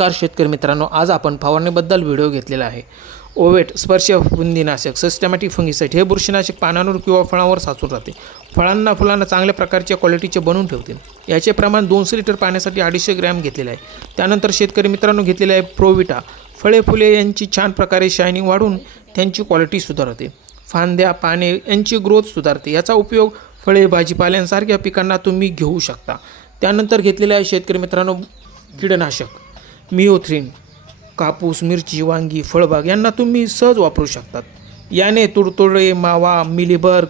नमस्कार शेतकरी मित्रांनो आज आपण फवारणीबद्दल व्हिडिओ घेतलेला आहे. ओवेट स्पर्श बुंदीनाशक सिस्टमॅटिक फंगीसाईट हे बुरशीनाशक पानांवर किंवा फळांवर साचून राहते. फळांना फुलांना चांगल्या प्रकारच्या क्वालिटीचे बनवून ठेवते. याचे प्रमाण दोनशे लिटर पाण्यासाठी अडीचशे ग्रॅम घेतलेले आहे. त्यानंतर शेतकरी मित्रांनो घेतलेले आहे प्रोविटा. फळे फुले यांची छान प्रकारे शायनिंग वाढून त्यांची क्वालिटी सुधारते. फांद्या पाने यांची ग्रोथ सुधारते. याचा उपयोग फळे भाजीपाल्यांसारख्या पिकांना तुम्ही घेऊ शकता. त्यानंतर घेतलेले आहे शेतकरी मित्रांनो कीडनाशक मिओथ्रीन कापूस मिरची वांगी फळबाग यांना तुम्ही सहज वापरू शकतात. याने तुडतुडे मावा मिलीबर्ग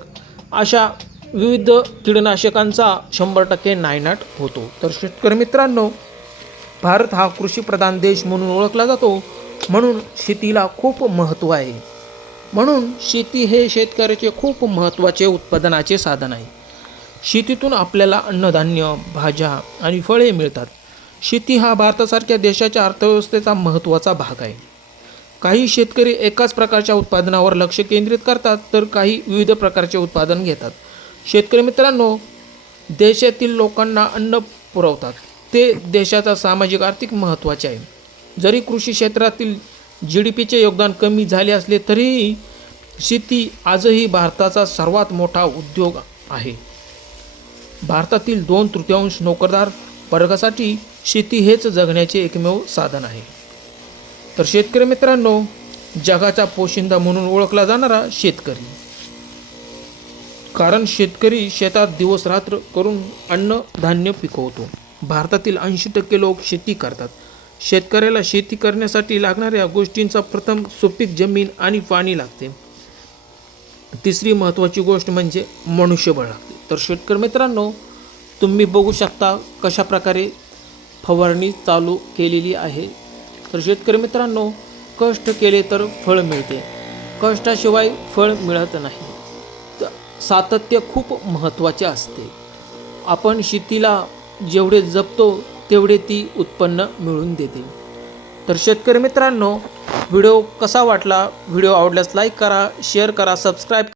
अशा विविध कीडनाशकांचा शंभर टक्के नायनाट होतो. तर शेतकरी मित्रांनो भारत हा कृषीप्रधान देश म्हणून ओळखला जातो म्हणून शेतीला खूप महत्त्व आहे. म्हणून शेती हे शेतकऱ्याचे खूप महत्त्वाचे उत्पादनाचे साधन आहे. शेतीतून आपल्याला अन्नधान्य भाज्या आणि फळे मिळतात. शेती हा भारतासारख्या देशाच्या अर्थव्यवस्थेचा महत्त्वाचा भाग आहे. काही शेतकरी एकाच प्रकारच्या उत्पादनावर लक्ष केंद्रित करतात तर काही विविध प्रकारचे उत्पादन घेतात. शेतकरी मित्रांनो देशातील लोकांना अन्न पुरवतात. ते देशाचा सामाजिक आर्थिक महत्त्वाचे आहे. जरी कृषी क्षेत्रातील जी डी पीचे योगदान कमी झाले असले तरीही शेती आजही भारताचा सर्वात मोठा उद्योग आहे. भारतातील दोन तृतीयांश नोकरदार वर्गासाठी शेती हेच जगण्याचे एकमेव साधन आहे. तर शेतकरी मित्रांनो जगाचा पोशिंदा म्हणून ओळखला जाणारा शेतकरी. कारण शेतकरी शेतात दिवस रात्र करून अन्न धान्य पिकवतो. भारतातील ऐंशी टक्के लोक शेती करतात. शेतकऱ्याला शेती करण्यासाठी लागणाऱ्या गोष्टींचा प्रथम सुपीक जमीन आणि पाणी लागते. तिसरी महत्त्वाची गोष्ट म्हणजे मनुष्यबळ लागते. तर शेतकरी मित्रांनो तुम्ही बघू शकता कशा प्रकारे फवारणी चालू केलेली आहे. तर शेतकरी मित्रांनो कष्ट केले तर फळ मिळते. कष्टाशिवाय फळ मिळत नाही. तर सातत्य खूप महत्त्वाचे असते. आपण शेतीला जेवढे जपतो तेवढे ती उत्पन्न मिळवून देते. तर शेतकरी मित्रांनो व्हिडिओ कसा वाटला? व्हिडिओ आवडल्यास लाईक करा शेअर करा सबस्क्राईब